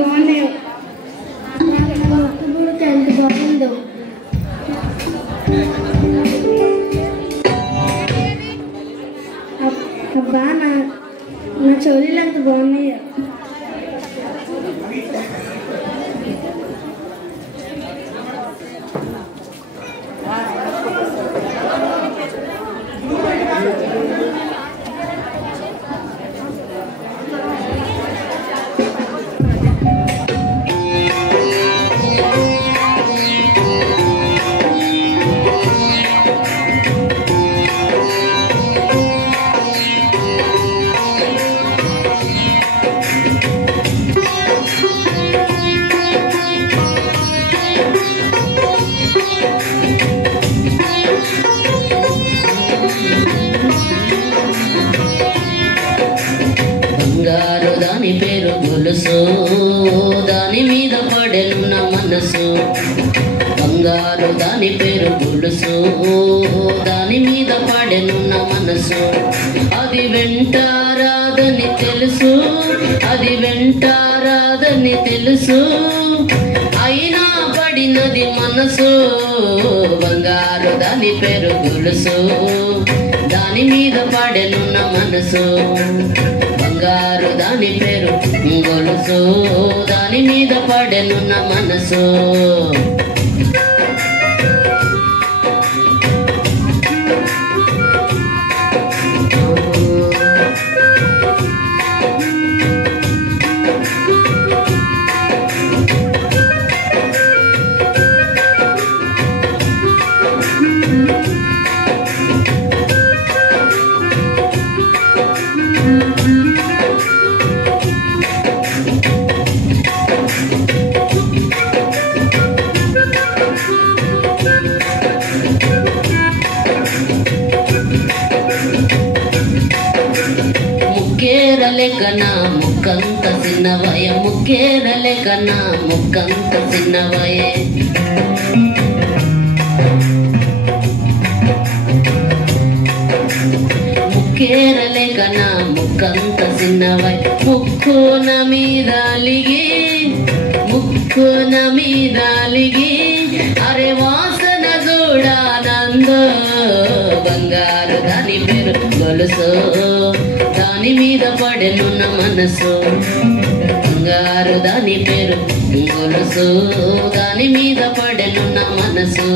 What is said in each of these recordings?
బాగున్నాయో కూడా ఎంత బాగుందో. అబ్బా నా చెవులు ఎంత బాగున్నాయో. బంగారు దాని పేరు గొలుసు, దాని మీద పడెను నా మనసు. బంగారు దాని పేరు గొలుసు, దాని మీద పడెను నా మనసు. అది వెంటారాదని తెలుసు, అది వెంటారాదని తెలుసు, అయినా పడినది మనసు. బంగారు దాని పేరు గొలుసు, దాని మీద పడెను నా మనసు. బంగారు దాని పేరు గొలుసు, దాని మీద పడెను నా మనసు. ముక్కేరలే కన్నా ముక్కంత చిన్నవయ, ముక్కేరలే కన్నా ముక్కంత చిన్నవయే. ముక్కేరలే కన్నా ముక్కంత చిన్నవై, ముక్కున మీద అలిగి, ముక్కున మీద అలిగి, అరే వాసన చూడానందో. బంగారు దాని పేరు గొలుసు, దాని మీద పడెను నా మనసు. బంగారు దాని పేరు గొలుసు, దాని మీద పడెను నా మనసు.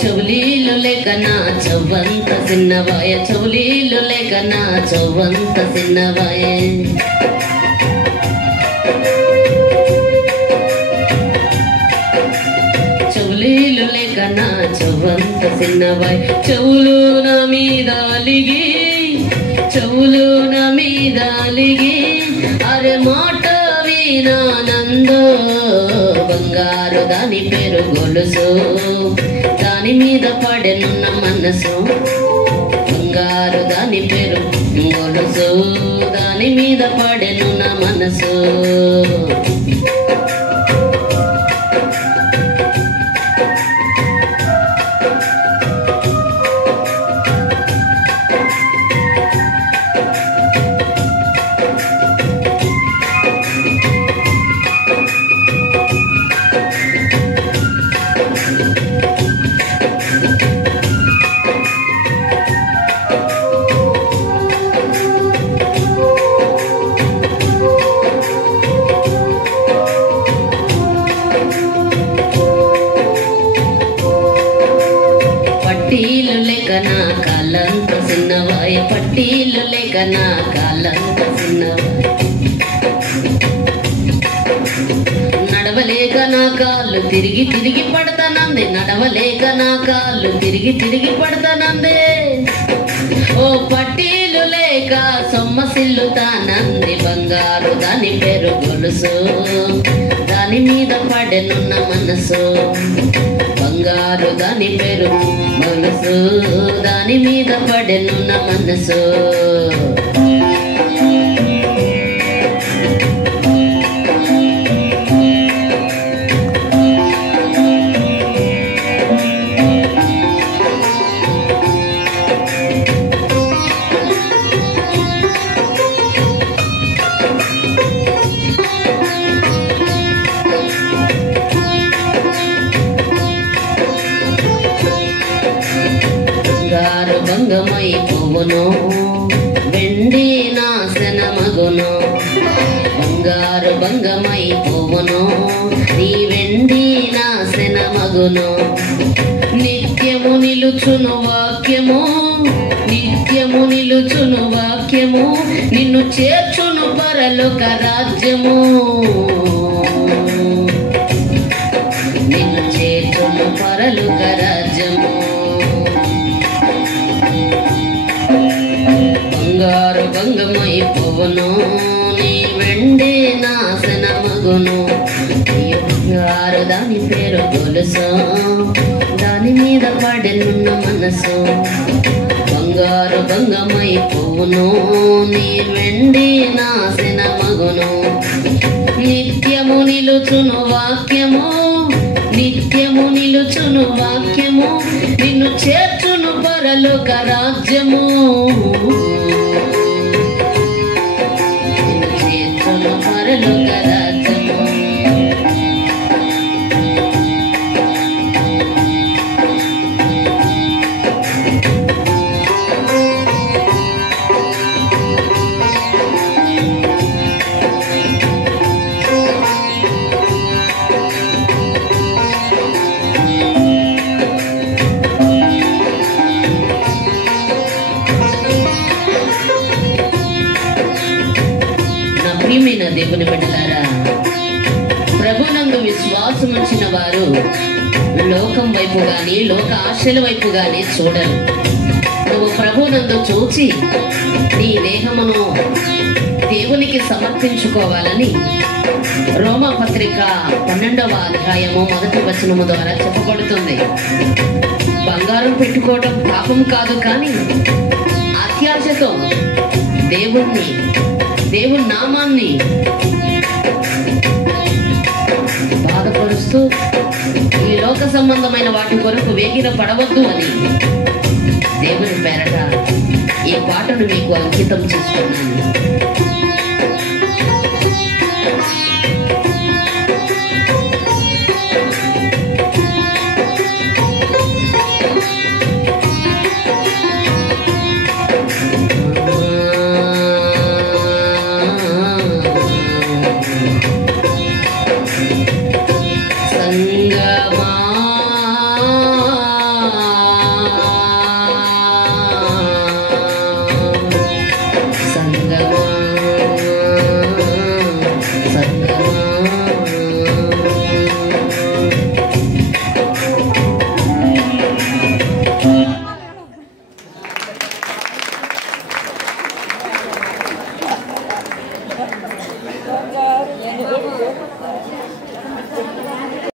చెవులీలు లేకనా చవ్వంత చిన్నవాయ, చెవులీలు లేకనా చవ్వంత చిన్నవాయ. చెవులీలు లేకనా చవ్వంత చిన్నవాయ, చెవులు నా మీద అలిగి, చెవులు నా మీద అలిగి, అరే మాట వినానందో. బంగారు దాని పేరు గొలుసు, దాని మీద పడెను నా మనసు. బంగారు దాని పేరు గొలుసు, దాని మీద పడెను నా మనసు. నా కాళ్ళు తిరిగి తిరిగి పడతానంది, నడవలేక నా కాళ్ళు తిరిగి తిరిగి పడతానంది. ఓ పట్టీలు లేక సొమ్మసిల్లుతానంది, బంగారు దాని పేరు గొలుసు, దాని మీద పడెనున్న మనసు. బంగారు దాని పేరు గొలుసు, దాని మీద పడెనున్న మనసు. బంగారు భంగమైపోవును, వెండి నాశనమగును. బంగారు భంగమైపోవును, నీ వెండి నాశనమగును. నిత్యము నిలుచును వాక్యము, నిత్యము నిలుచును వాక్యము, నిన్ను చేర్చును పరలోక రాజ్యము. నిన్ను చేర్చును పరలోక రాజ్యము. బంగారు భంగమైపోవును, నీ వెండి నాశనమగును. బంగారు దాని పేరు గొలుసు, దాని మీద పడెనున్న మనసు. బంగారు భంగమైపోవును, నీ వెండి నాశనమగును. నిత్యము నిలుచును వాక్యము, నిత్యము నిలుచును వాక్యము, నిన్ను చేర్చును పరలోక రాజ్యము. నిన్ను చేర్చును పరలోక రాజ్యము. ప్రియమైన దేవుని బిడ్డలారా, ప్రభునందు విశ్వాసం ఉంచిన వారు లోకం వైపు గాని లోక ఆశల వైపు గాని చూడరు. నువ్వు ప్రభునందు చూచి నీ దేహమును దేవునికి సమర్పించుకోవాలని రోమపత్రిక 12వ అధ్యాయము 1వ వచనము ద్వారా చెప్పబడుతుంది. బంగారం పెట్టుకోవడం పాపం కాదు, కానీ అత్యాశతో దేవుని నామాన్ని బాధపరుస్తూ ఈ లోక సంబంధమైన వాటి కొరకు వేగిర పడవద్దు అని దేవుని పేరట ఈ పాటను మీకు అంకితం చేస్తున్నాను.